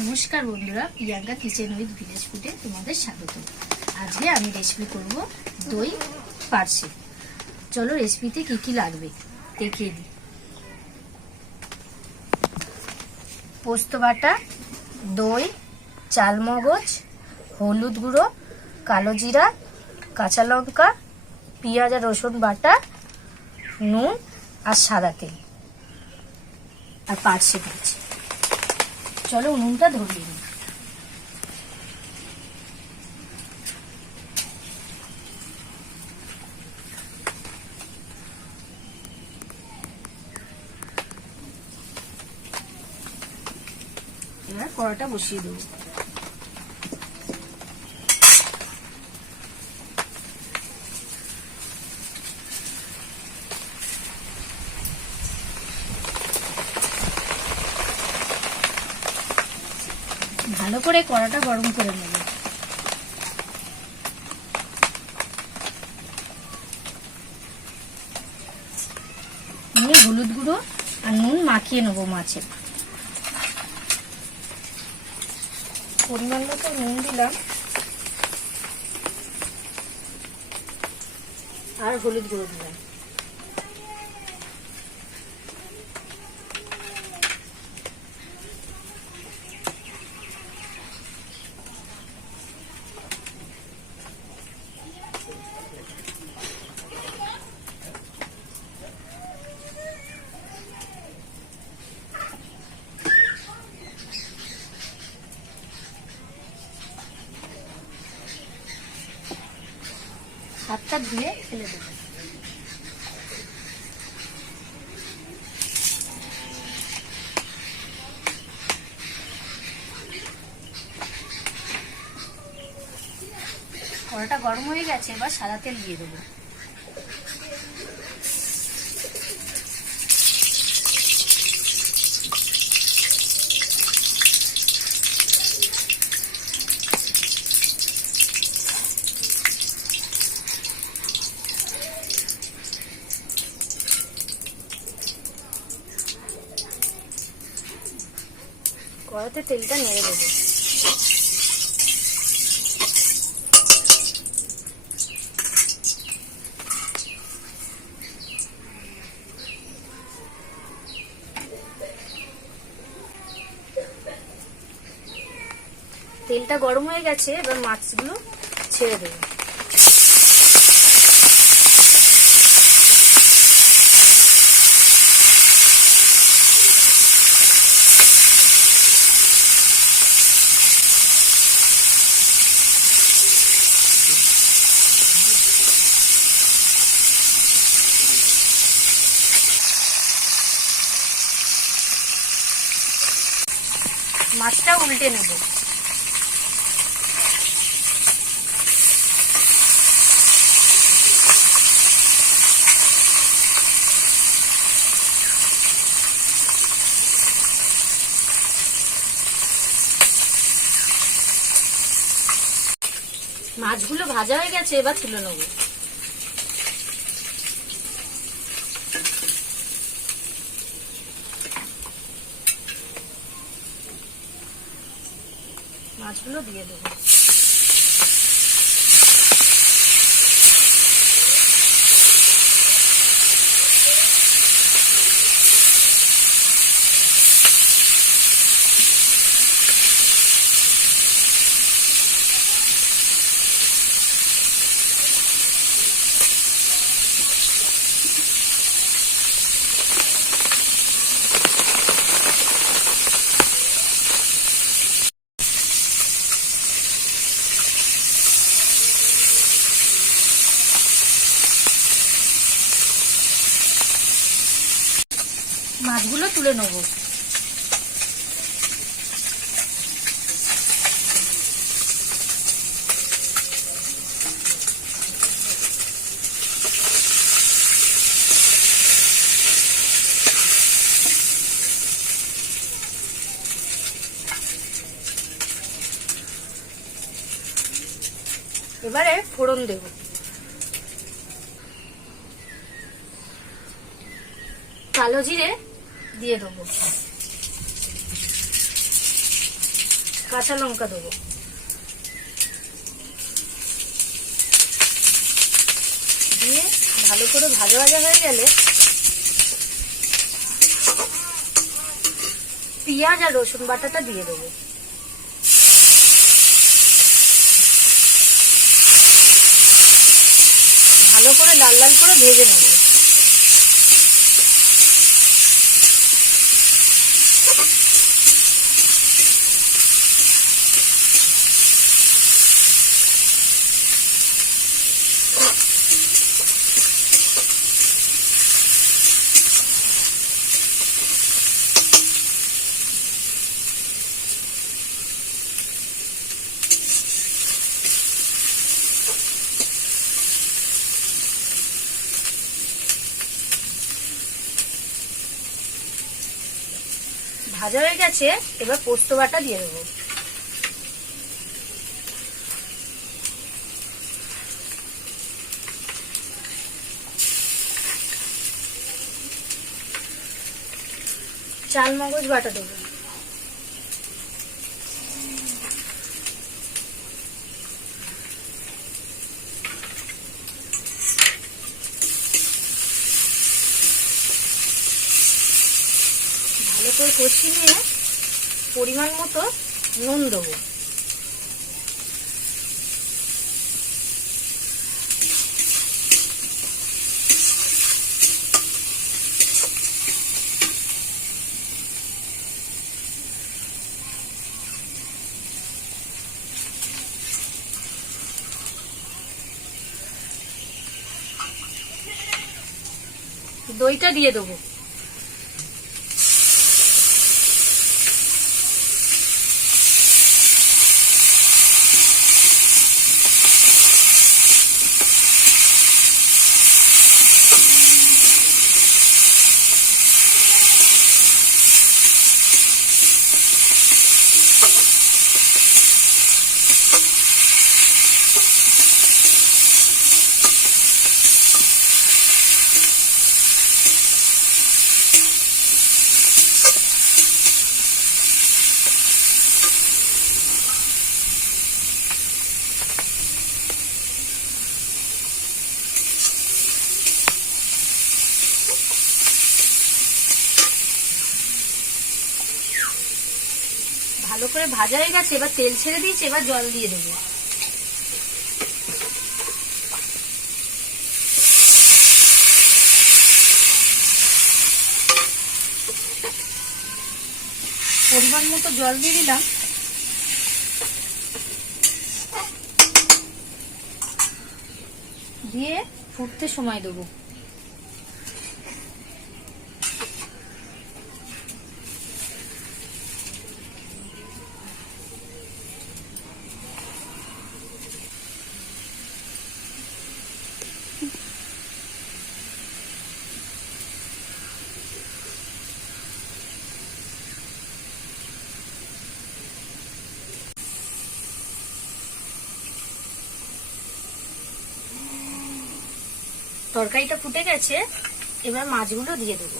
নমস্কার বন্ধুরা, Priyanka kitchen with village ফুডে তোমাদের স্বাগত। আজকে আমি রেসিপি করব দই পার্সে। চলো রেসিপিতে কি কি লাগবে দেখিয়ে দিই। পোস্ত বাটা, দই, চালমগজ, হলুদ গুঁড়ো, কালো জিরা, কাঁচা লঙ্কা, পেঁয়াজ আর রসুন বাটা, নুন আর সাদা তেল আর পার্সে দিচ্ছি। চলো উনুনটা ধরিয়ে নিই। এবার কড়াটা বসিয়ে দেবো। ভালো করে কড়াটা গরম করে নেব। নিয়ে হলুদ গুঁড়ো আর নুন মাখিয়ে নেবো মাছে। পরিমাণ মতো নুন দিলাম আর হলুদ গুঁড়ো দিলাম। হাতটা ধুয়ে ফেলে দেবো। কড়াটা গরম হয়ে গেছে, এবার সাদা তেল দিয়ে দেবো। কড়াতে তেলটা নেড়ে দেবো। তেলটা গরম হয়ে গেছে, এবার মাছগুলো ছেড়ে দেবো। মাছটা উল্টে নেব। মাছগুলো ভাজা হয়ে গেছে, এবার তুলে নেব। মাছগুলো দিয়ে দেবো। মাছগুলো তুলে নেব। এবারে ফোড়ন দেব। কালো জিরে দিয়ে দেবো। কাঁচা লঙ্কা দেবো, দিয়ে ভালো করে ভাজা ভাজা হয়ে গেলে পেঁয়াজ আর রসুন বাটাটা দিয়ে দেবো। ভালো করে লাল লাল করে ভেজে নেব। ভাজা হয়ে গেছে, এবার পোস্ত বাটা দিয়ে দেবো। চাল মগজ বাটা দেবো। ভালো করে কষিয়ে নিয়ে পরিমাণ মতো নুন দেবো। দইটা দিয়ে দেবো। ভালো করে ভাজা হয়ে গেছে, এবার তেল ছেড়ে দিয়েছি, এবার জল দিয়ে দেবো। পরিমাণ মতো জল দিয়ে দিলাম। দিয়ে ফুটতে সময় দেবো। তরকারিটা ফুটে গেছে, এবার মাছগুলো দিয়ে দেবো।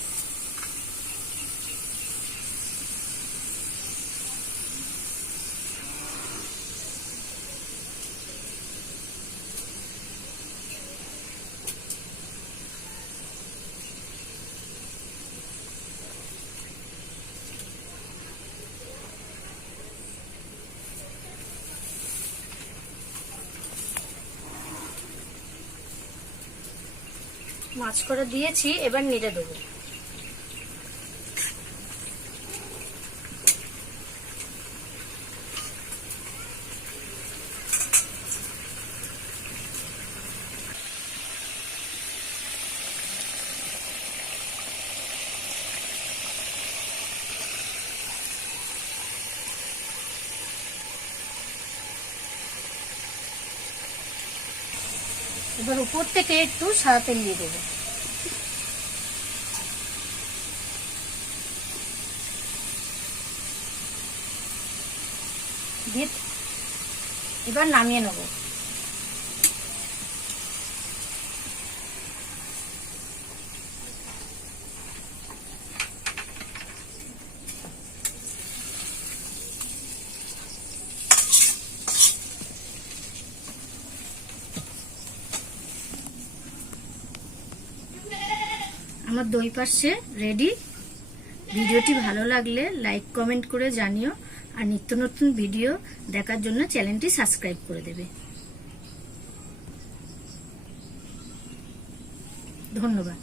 মাছ করা দিয়েছি, এবার নেড়ে দেবো। এবার উপর থেকে একটু সাদা তেল দিয়ে দেবো। দিয়ে এবার নামিয়ে নেব। আমার দই পার্সে রেডি। ভিডিওটি ভালো লাগলে লাইক কমেন্ট করে জানিও, আর নিত্য নতুন ভিডিও দেখার জন্য চ্যানেলটি সাবস্ক্রাইব করে দেবে। ধন্যবাদ।